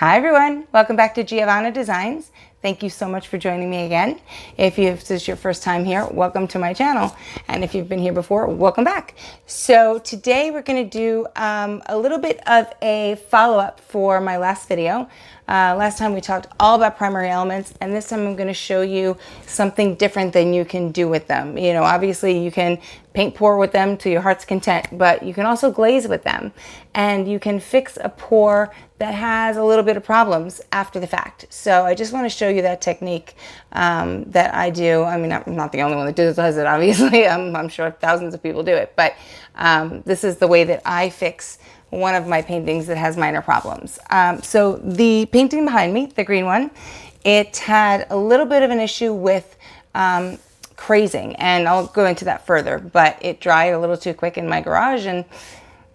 Hi everyone, welcome back to Giovanna Designs. Thank you so much for joining me again. If this is your first time here, welcome to my channel. And if you've been here before, welcome back. So today we're going to do a little bit of a follow-up for my last video. Last time we talked all about primary elements, and this time I'm going to show you something different than you can do with them. You know, obviously you can paint pour with them to your heart's content, but you can also glaze with them, and you can fix a pour that has a little bit of problems after the fact. So I just want to show you that technique that I do. I mean, I'm not the only one that does it, obviously. I'm sure thousands of people do it, but this is the way that I fix one of my paintings that has minor problems. So the painting behind me, the green one, it had a little bit of an issue with crazing, and I'll go into that further, but it dried a little too quick in my garage, and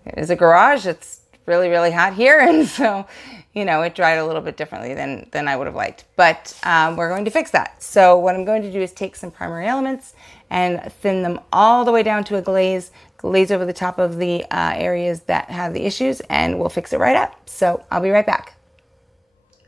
it is a garage. It's really, really hot here, and so, you know, it dried a little bit differently than I would have liked, but we're going to fix that. So what I'm going to do is take some primary elements and thin them all the way down to a glaze over the top of the areas that have the issues, and we'll fix it right up. So I'll be right back.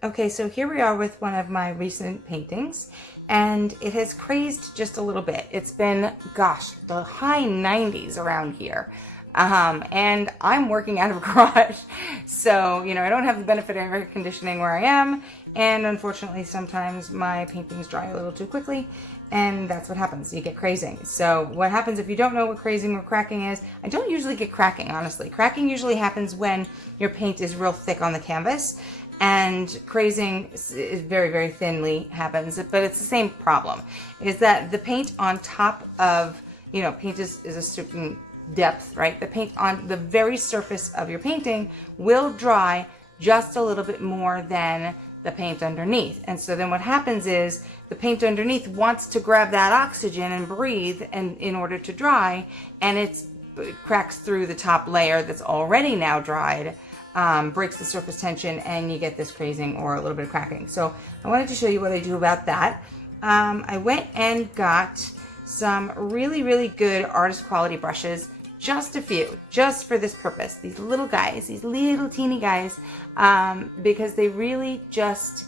Okay, so here we are with one of my recent paintings, and it has crazed just a little bit. It's been, gosh, the high 90s around here. And I'm working out of a garage, so, you know, I don't have the benefit of air conditioning where I am, and unfortunately sometimes my paintings dry a little too quickly, and that's what happens. You get crazing. So what happens if you don't know what crazing or cracking is? I don't usually get cracking, honestly. Cracking usually happens when your paint is real thick on the canvas, and crazing is very, very thinly happens, but it's the same problem, is that the paint on top of, you know, paint is a certain depth, right? The paint on the very surface of your painting will dry just a little bit more than the paint underneath. And so then what happens is the paint underneath wants to grab that oxygen and breathe and in order to dry, and it cracks through the top layer that's already now dried, breaks the surface tension, and you get this crazing or a little bit of cracking. So I wanted to show you what I do about that. I went and got some really, really good artist quality brushes, just a few, just for this purpose. These little guys, these little teeny guys, because they really just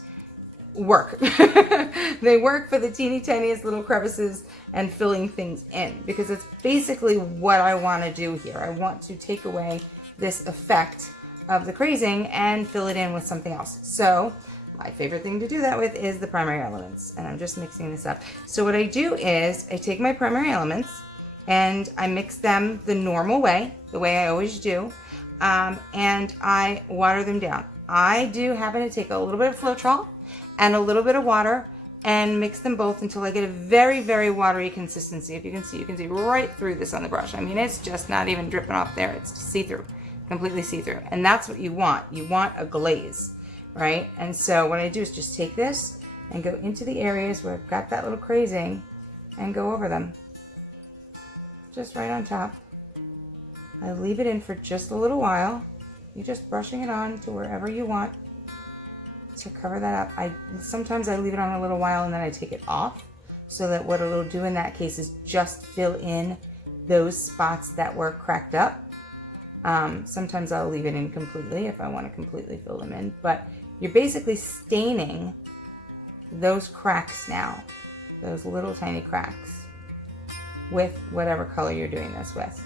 work. They work for the teeny tiniest little crevices and filling things in, because it's basically what I want to do here. I want to take away this effect of the crazing and fill it in with something else. So my favorite thing to do that with is the primary elements, and I'm just mixing this up. So what I do is I take my primary elements and I mix them the normal way, the way I always do, and I water them down. I do happen to take a little bit of Floetrol and a little bit of water and mix them both until I get a very, very watery consistency. If you can see right through this on the brush. I mean, it's just not even dripping off there. It's see-through, completely see-through. And that's what you want. You want a glaze, right? And so what I do is just take this and go into the areas where I've got that little crazing and go over them. Just right on top. I leave it in for just a little while. You're just brushing it on to wherever you want to cover that up. Sometimes I leave it on a little while and then I take it off, so that what it'll do in that case is just fill in those spots that were cracked up. Sometimes I'll leave it in completely if I want to completely fill them in, but you're basically staining those cracks now, those little tiny cracks, with whatever color you're doing this with.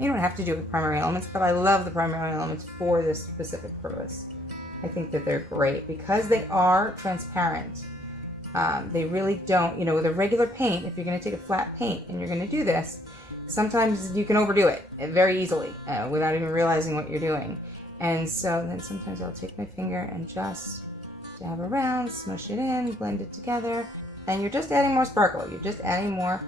You don't have to do it with primary elements, but I love the primary elements for this specific purpose. I think that they're great because they are transparent. They really don't, you know, with a regular paint, if you're going to take a flat paint and you're going to do this, sometimes you can overdo it very easily without even realizing what you're doing. And so then sometimes I'll take my finger and just dab around, smush it in, blend it together, and you're just adding more sparkle. You're just adding more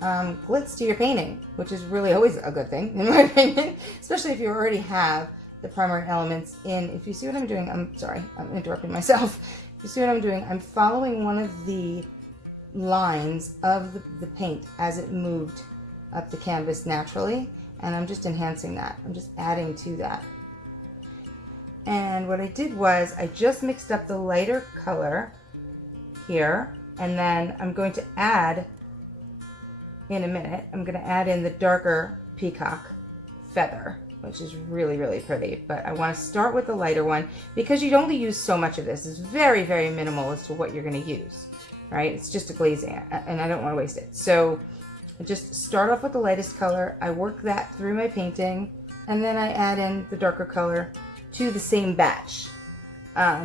glitz to your painting, which is really always a good thing in my opinion, especially if you already have the primary elements in. If you see what I'm doing, I'm sorry, I'm interrupting myself. If you see what I'm doing, I'm following one of the lines of the paint as it moved up the canvas naturally, and I'm just enhancing that. I'm just adding to that. And what I did was I just mixed up the lighter color here, and then I'm going to add, in a minute, I'm going to add in the darker peacock feather. which is really, really pretty. But I want to start with the lighter one because you'd only use so much of this. It's very, very minimal as to what you're going to use, right? It's just a glazing, and I don't want to waste it. So I just start off with the lightest color. I work that through my painting, and then I add in the darker color to the same batch.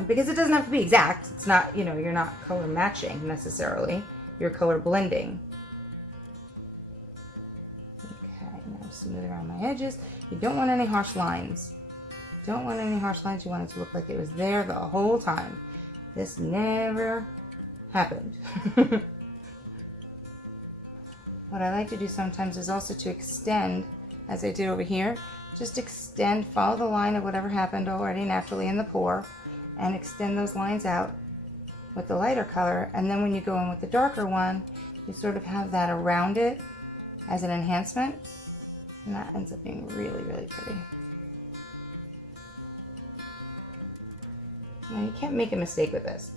Because it doesn't have to be exact. It's not, you know, you're not color matching necessarily. You're color blending. Okay, now smooth around my edges. You don't want any harsh lines. Don't want any harsh lines. You want it to look like it was there the whole time. This never happened. What I like to do sometimes is also to extend, as I did over here, just extend, follow the line of whatever happened already naturally in the pour, and extend those lines out with the lighter color. And then when you go in with the darker one, you sort of have that around it as an enhancement. And that ends up being really, really pretty. Now you can't make a mistake with this.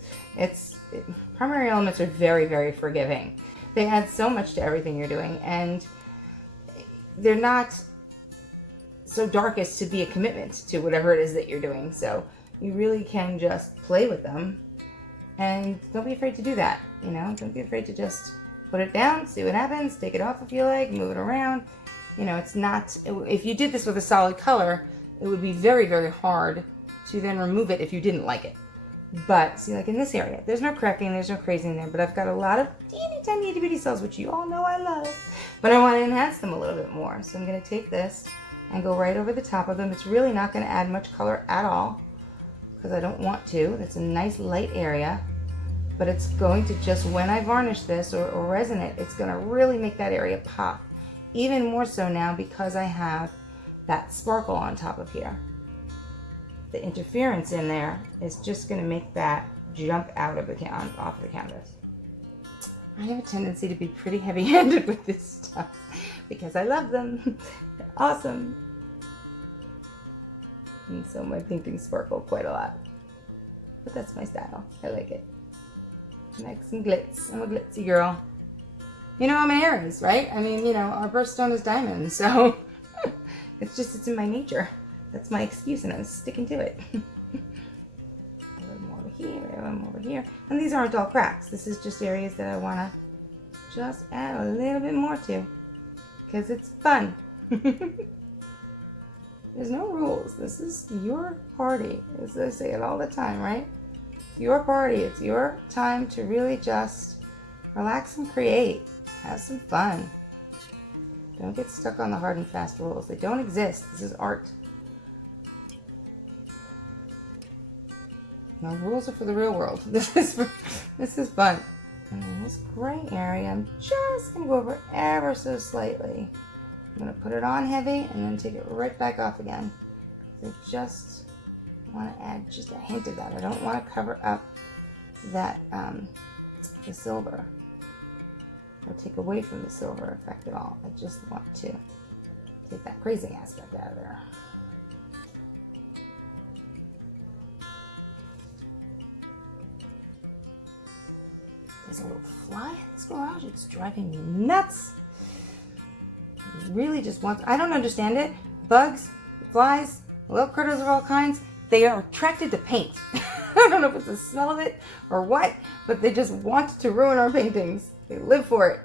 Primary elements are very, very forgiving. They add so much to everything you're doing, and they're not so dark as to be a commitment to whatever it is that you're doing. So you really can just play with them, and don't be afraid to do that. You know, don't be afraid to just put it down, see what happens, take it off if you like, move it around. You know, it's not, if you did this with a solid color, it would be very, very hard to then remove it if you didn't like it. But see, like in this area, there's no cracking, there's no crazing there, but I've got a lot of teeny tiny itty bitty cells, which you all know I love, but I want to enhance them a little bit more. So I'm going to take this and go right over the top of them. It's really not going to add much color at all because I don't want to. It's a nice light area, but it's going to just, when I varnish this or resin it, it's going to really make that area pop. Even more so now because I have that sparkle on top of here. The interference in there is just going to make that jump out of the off the canvas. I have a tendency to be pretty heavy-handed with this stuff because I love them. They're awesome. And so my paintings sparkle quite a lot. But that's my style. I like it. I like some glitz. I'm a glitzy girl. You know how my hair is, right? I mean, you know, our birthstone is diamonds, so it's in my nature. That's my excuse, and I'm sticking to it. A little more over here, a little more over here. And these aren't all cracks. This is just areas that I want to just add a little bit more to, because it's fun. There's no rules. This is your party. As I say it all the time, right? It's your party. It's your time to really just relax and create. Have some fun. Don't get stuck on the hard and fast rules. They don't exist. This is art. No, rules are for the real world. This is fun. And in this gray area, I'm just going to go over ever so slightly. I'm going to put it on heavy and then take it right back off again. I just want to add just a hint of that. I don't want to cover up that the silver or take away from the silver effect at all. I just want to take that crazing aspect out of there. There's a little fly in this garage. It's driving me nuts. It really just wants, I don't understand it. Bugs, flies, little critters of all kinds, they are attracted to paint. I don't know if it's the smell of it or what, but they just want to ruin our paintings. They live for it.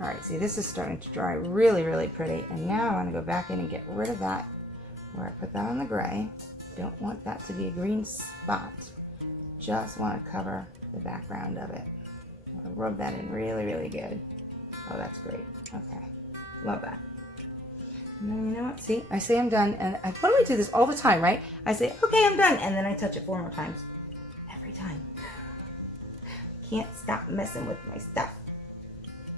All right, see, this is starting to dry really, really pretty. And now I want to go back in and get rid of that where I put that on the gray. Don't want that to be a green spot. Just want to cover the background of it. I'm going to rub that in really, really good. Oh, that's great. Okay, love that. And then, you know what? See, I say I'm done, and I totally do this all the time, right? I say, okay, I'm done, and then I touch it 4 more times. Every time. Can't stop messing with my stuff.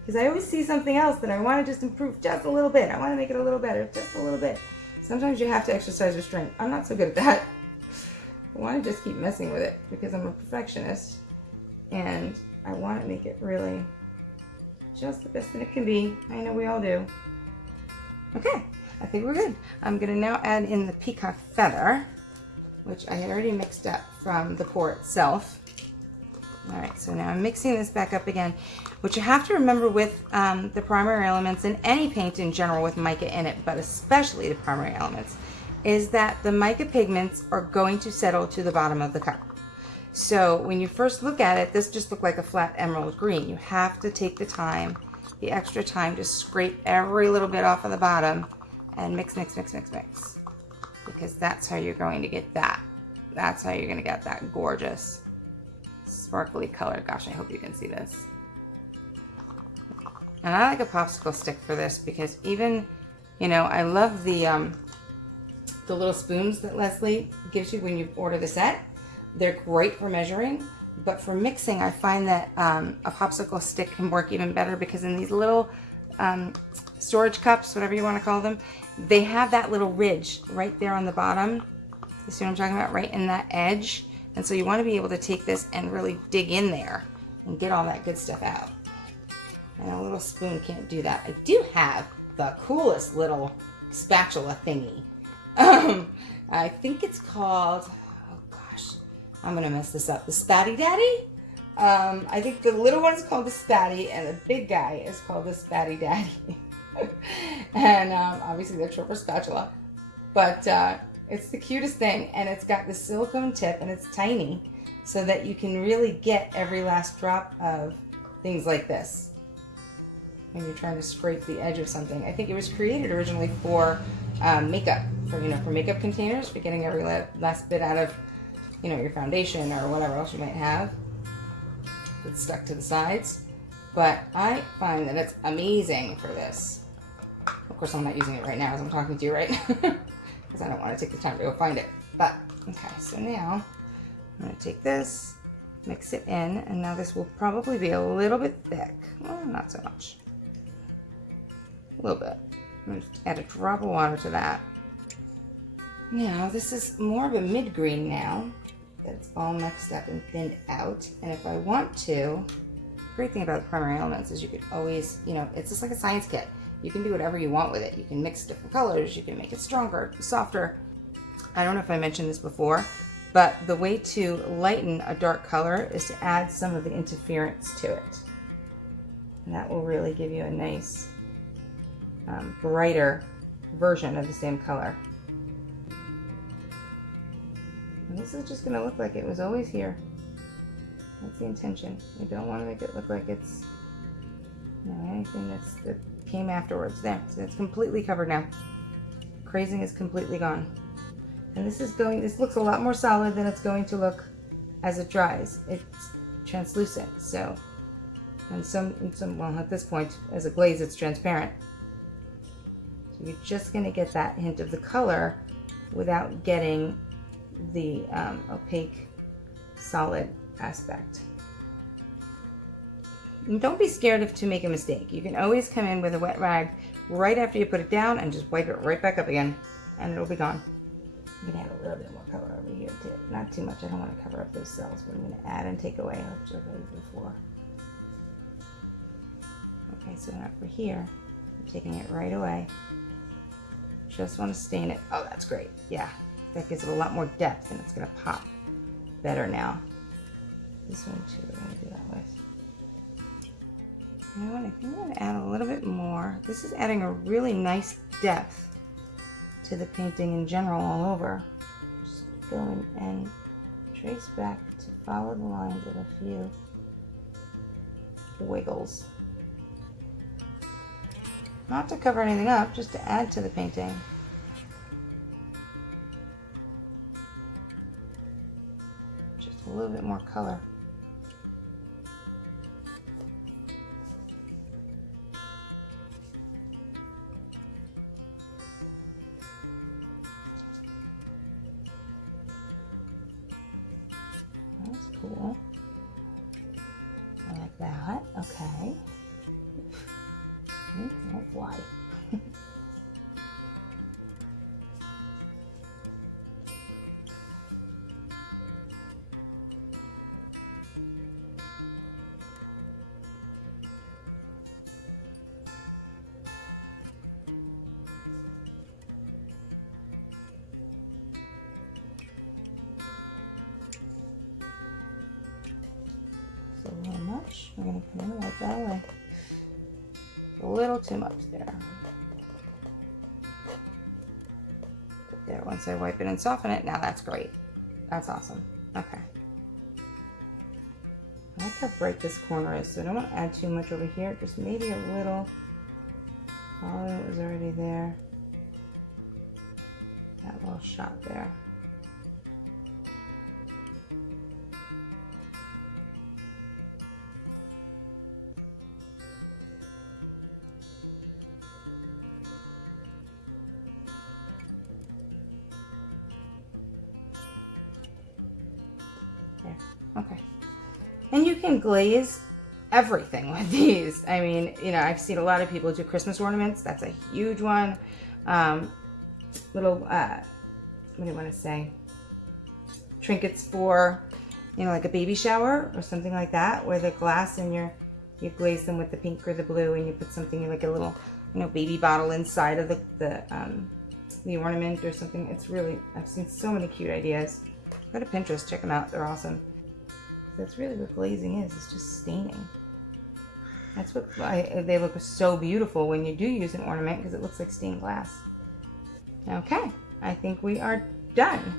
Because I always see something else that I want to just improve just a little bit. I want to make it a little better, just a little bit. Sometimes you have to exercise restraint. I'm not so good at that. I want to just keep messing with it because I'm a perfectionist. And I want to make it really just the best that it can be. I know we all do. Okay, I think we're good. I'm going to now add in the peacock feather, which I had already mixed up from the pour itself. All right, so now I'm mixing this back up again. What you have to remember with the primary elements in any paint in general with mica in it, but especially the primary elements, is that the mica pigments are going to settle to the bottom of the cup. So when you first look at it, this just looked like a flat emerald green. You have to take the time, the extra time, to scrape every little bit off of the bottom and mix, mix, mix, mix, mix. Because that's how you're going to get that. That's how you're going to get that gorgeous, sparkly color. Gosh, I hope you can see this. And I like a popsicle stick for this because even, you know, I love the little spoons that Leslie gives you when you order the set. They're great for measuring, but for mixing, I find that a popsicle stick can work even better because in these little storage cups, whatever you want to call them, they have that little ridge right there on the bottom. You see what I'm talking about? Right in that edge. And so you want to be able to take this and really dig in there and get all that good stuff out. And a little spoon can't do that. I do have the coolest little spatula thingy. I think it's called, oh gosh, I'm gonna mess this up. The Spatty Daddy? I think the little one is called the Spatty and the big guy is called the Spatty Daddy. And obviously they're short for spatula. But it's the cutest thing, and it's got the silicone tip and it's tiny so that you can really get every last drop of things like this when you're trying to scrape the edge of something. I think it was created originally for makeup, for makeup containers, for getting every last bit out of, your foundation or whatever else you might have that's stuck to the sides. But I find that it's amazing for this. Of course, I'm not using it right now as I'm talking to you right now because I don't want to take the time to go find it. But, okay, so now I'm going to take this, mix it in, and now this will probably be a little bit thick. Well, not so much. A little bit. I'm going to add a drop of water to that. Now, this is more of a mid-green now that it's all mixed up and thinned out. And if I want to, the great thing about the primary elements is you could always, it's just like a science kit. You can do whatever you want with it. You can mix different colors. You can make it stronger, softer. I don't know if I mentioned this before, but the way to lighten a dark color is to add some of the interference to it. And that will really give you a nice, brighter version of the same color. And this is just going to look like it was always here. That's the intention. You don't want to make it look like it's anything that came afterwards. There, so it's completely covered now. Crazing is completely gone. And this looks a lot more solid than it's going to look as it dries. It's translucent, so, well, at this point, as a glaze, it's transparent. So you're just going to get that hint of the color without getting the opaque, solid aspect. And don't be scared to make a mistake. You can always come in with a wet rag right after you put it down and just wipe it right back up again, and it'll be gone. I'm going to add a little bit more color over here too. Not too much. I don't want to cover up those cells, but I'm going to add and take away like I did before. Okay, so now for here, I'm taking it right away. Just want to stain it. Oh, that's great. Yeah, that gives it a lot more depth, and it's going to pop better now. This one too, we're going to do that with. You know what, I think I'm going to add a little bit more. This is adding a really nice depth to the painting in general all over. Just go in and trace back to follow the lines of a few wiggles. Not to cover anything up, just to add to the painting. Just a little bit more color. That's cool. I like that. Okay. Don't fly. much. I'm going to come in and wipe that away. A little too much there. But there, once I wipe it and soften it, now that's great. That's awesome. Okay. I like how bright this corner is, so I don't want to add too much over here. Just maybe a little. All of it was already there. That little shot there. There. Okay. And you can glaze everything with these. I mean, you know, I've seen a lot of people do Christmas ornaments. That's a huge one. Little, what do you want to say? Trinkets for, you know, like a baby shower or something like that, where the glass and you glaze them with the pink or the blue, and you put something like a little, you know, baby bottle inside of the ornament or something. It's really, I've seen so many cute ideas. Go to Pinterest, check them out. They're awesome. That's really what glazing is. It's just staining. That's what they look so beautiful when you do use an ornament, because it looks like stained glass. Okay, I think we are done.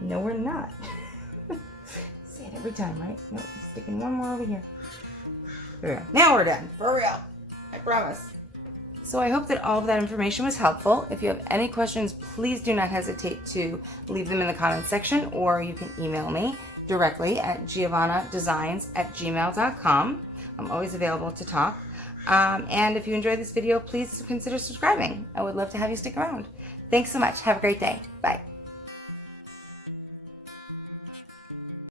No, we're not. Say it every time, right? No, I'm sticking one more over here. There we go. Now we're done, for real. I promise. So I hope that all of that information was helpful. If you have any questions, please do not hesitate to leave them in the comments section, or you can email me directly at giovannadesigns@gmail.com. I'm always available to talk. And if you enjoyed this video, please consider subscribing. I would love to have you stick around. Thanks so much. Have a great day. Bye.